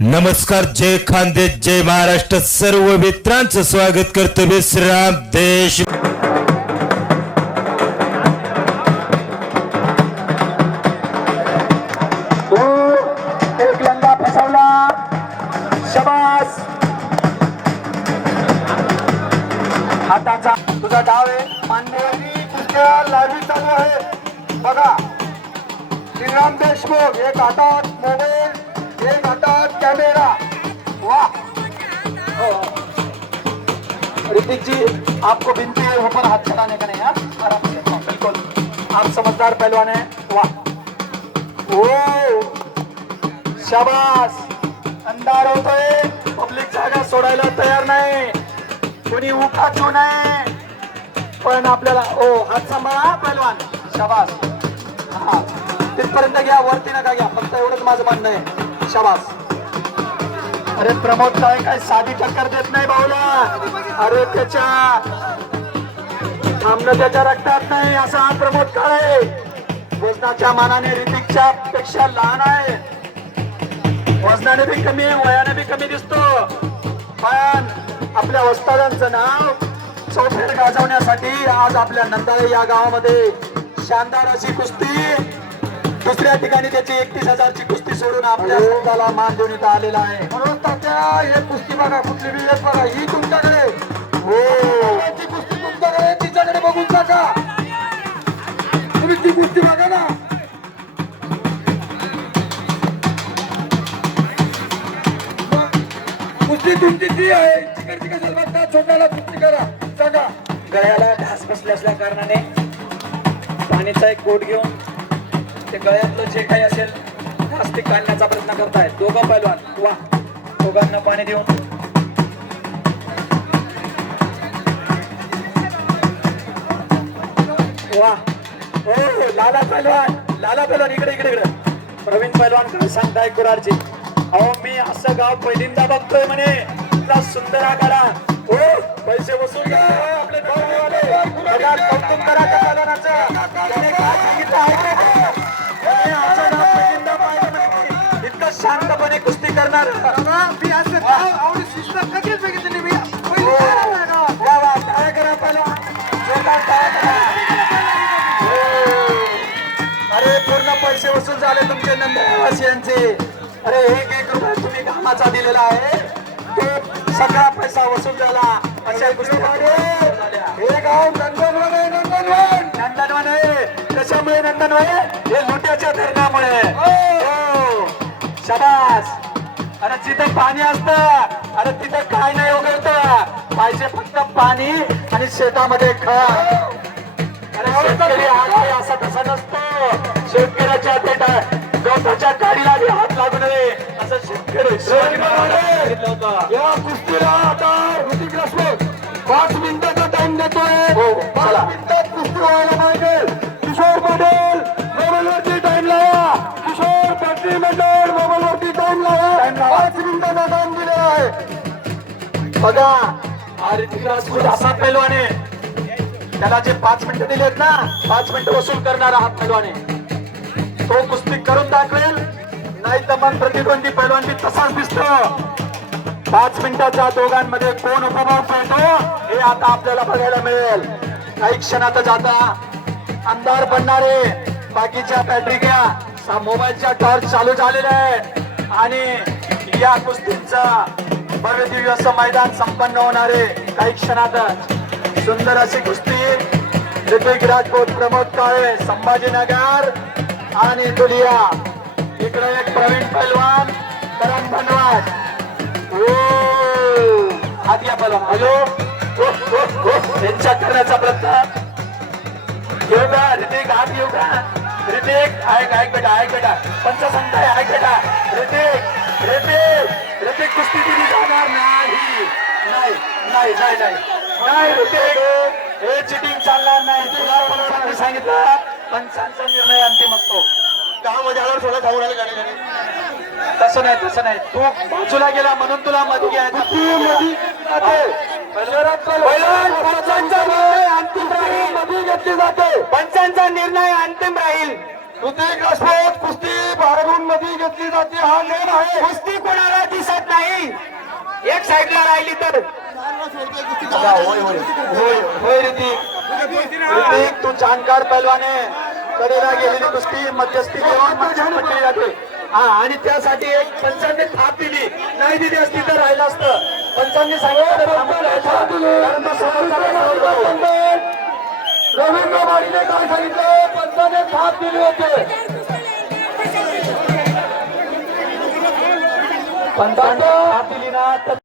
नमस्कार जय खांदे जय महाराष्ट्र. सर्व मित्रांचं स्वागत करतो मी श्रीराम देश. हाताचा तुझा डाव आहे. मान्यवरी कुस्त्या लाईव्ह चालू आहे. बघा श्रीराम देशमुख एक हातात मोबाईल. एक कॅमेरा. वा. हो. ऋतिक जी आपको विनती है ऊपर हाथ चढ़ाने का नहीं यार आराम से बिल्कुल. आप समझदार पहलवान है वाह ओ. शाबास अंधार होतोय पब्लिक जागा सोडायला तयार नाही. कोणी उठाचू नाही. पण आपल्याला ओ हात सांभाळा पहलवान. शाबास हा. तिथपर्यंत घ्या वरती नका घ्या फक्त एवढंच माझं म्हणणं आहे. शाबास. अरे प्रमोद काय काय साधी टक्कर देत नाही भाऊला. अरे त्याच्या थांबणं त्याच्या रक्तात नाही असा हा प्रमोद काळे. वजनाच्या मानाने ऋतिकच्या पेक्षा लहान आहे. वजनाने बी कमी वयाने बी कमी दिसतो. पण आपल्या वस्तादांचं नाव चौफेर गाजवण्यासाठी आज आपल्या नंदाळे या गावामध्ये शानदार अशी कुस्ती दुसऱ्या ठिकाणी त्याची एकतीस हजारची कुस्ती सोडून आपल्या संघाला मान इथं आलेला आहे. म्हणून तात्या हे कुस्ती बघा कुठली बी एक बघा ही तुमच्याकडे. हो. ती कुस्ती तुमच्याकडे तिच्याकडे बघून टाका. तुम्ही ती कुस्ती बघा ना. कुस्ती तुमची ती आहे बघता छोट्याला कुस्ती करा. सांगा. गळ्याला घास बसले असल्या कारणाने पाणीचा एक गोट घेऊन ते गळ्यातलं जे काही असेल नास्तिक काढण्याचा प्रयत्न करतायत. दोघं पैलवान वा दोघांना पाणी देऊन. वा हो, हो लाला पैलवान लाला पैलवान इकडे इकडे इकडे. प्रवीण पैलवान काय सांगताय कुरारजी अहो मी असं गाव पहिल्यांदा बघतोय म्हणे. इतका सुंदर आखाडा हो पैसे वसूल करा आपले गाववाले. कौतुक करा त्या पैलवानाचं. त्याने काय सांगितलं शांतपणे कुस्ती करणार. मी असं आवडी शिस्त कधीच बघितली मी हो. हो. अरे पूर्ण पैसे वसूल झाले तुमचे नंदवासियांचे अरे एक एक रुपया तुम्ही कामाचा दिलेला आहे. तो सगळा पैसा वसूल झाला. अशा गोष्टी. हे गाव नंदनवन आहे नंदनवन. नंदनवन आहे. कशामुळे नंदनवन? हे लुट्याच्या धरणामुळे. हो. शाबास! अरे जिथं पाणी असतं अरे तिथं काय नाही उगवत पाहिजे फक्त पाणी आणि शेतामध्ये खत. अरे शेतकरी असा तसा नसतो. शेतकऱ्याच्या हातात गवताच्या काडीला बी हात लागू नये असं शेतकरी. या कुस्तीला आता ऋतिक राजपूत पाच मिनिटाचा टाइम देतोय. हो, पाच. मिनिटात कुस्ती व्हायला पाहिजे. किशोर पटेल! बघा. असा पैलवान. त्याला जे पाच मिनिटं दिलेत ना पाच मिनिटं वसूल करणारा हा पैलवान. तो कुस्ती करून दाखवेल नाही तर मग प्रतिद्वंदी पैलवान बी तसाच दिसतो. पाच मिनिटाच्या दोघांमध्ये कोण उपभोग करतो हे आता आपल्याला बघायला मिळेल. काही क्षणात जाता अंधार बनणारे बाकीच्या बॅटरी घ्या मोबाईलच्या टॉर्च चालू झालेले आहे. आणि या कुस्तींचा भव्य दिव्य असं मैदान संपन्न होणारे काही क्षणातच सुंदर अशी कुस्ती ऋतिक राजपूत प्रमोद काळे संभाजीनगर आणि दुलिया. इकडे एक प्रवीण पैलवान करण धनवाद ओ! हात या हॅलो यांच्या करण्याचा प्रयत्न. घेऊ का ऋतिक हात घेऊ का ऋतिक ऐक ऐक बेटा ऐक बेटा. पंच सांगताय ऐक बेटा. ऋतिक ऋतिक. ऋतिक कुस्ती दिली जाणार नाही. नाही नाही नाही नाही. ऋतिक हे चिटिंग चालणार नाही. तुला पंचांनी सांगितलं. पंचांचा निर्णय अंतिम असतो. गावामध्ये आल्यावर थोडा राहिले गाडी गाडी. तसं नाही तसं नाही. तू बाजूला गेला म्हणून तुला मध्ये अंतिम राहील मध्ये घेतली जाते. पंचांचा निर्णय अंतिम राहील. ऋतिक राजपूत मध्ये घेतली जाते हा नेम आहे. कुस्ती कोणाला नाही. एक साईडला राहिली तर. बघा, होय होय. होय होय ऋतिक ऋतिक तू जाणकार पैलवाने कडेला गेलेली कुस्ती मध्यस्थी मध्यम म्हटली जाते. हा आणि त्यासाठी एक पंचांनी थाप दिली. नाही दिली असती तर राहिलं असतं. पंचांनी सांगितलं. रवींद्र माळीने काय सांगितलं? पंचाने थाप दिली होते. पण दिली ना तर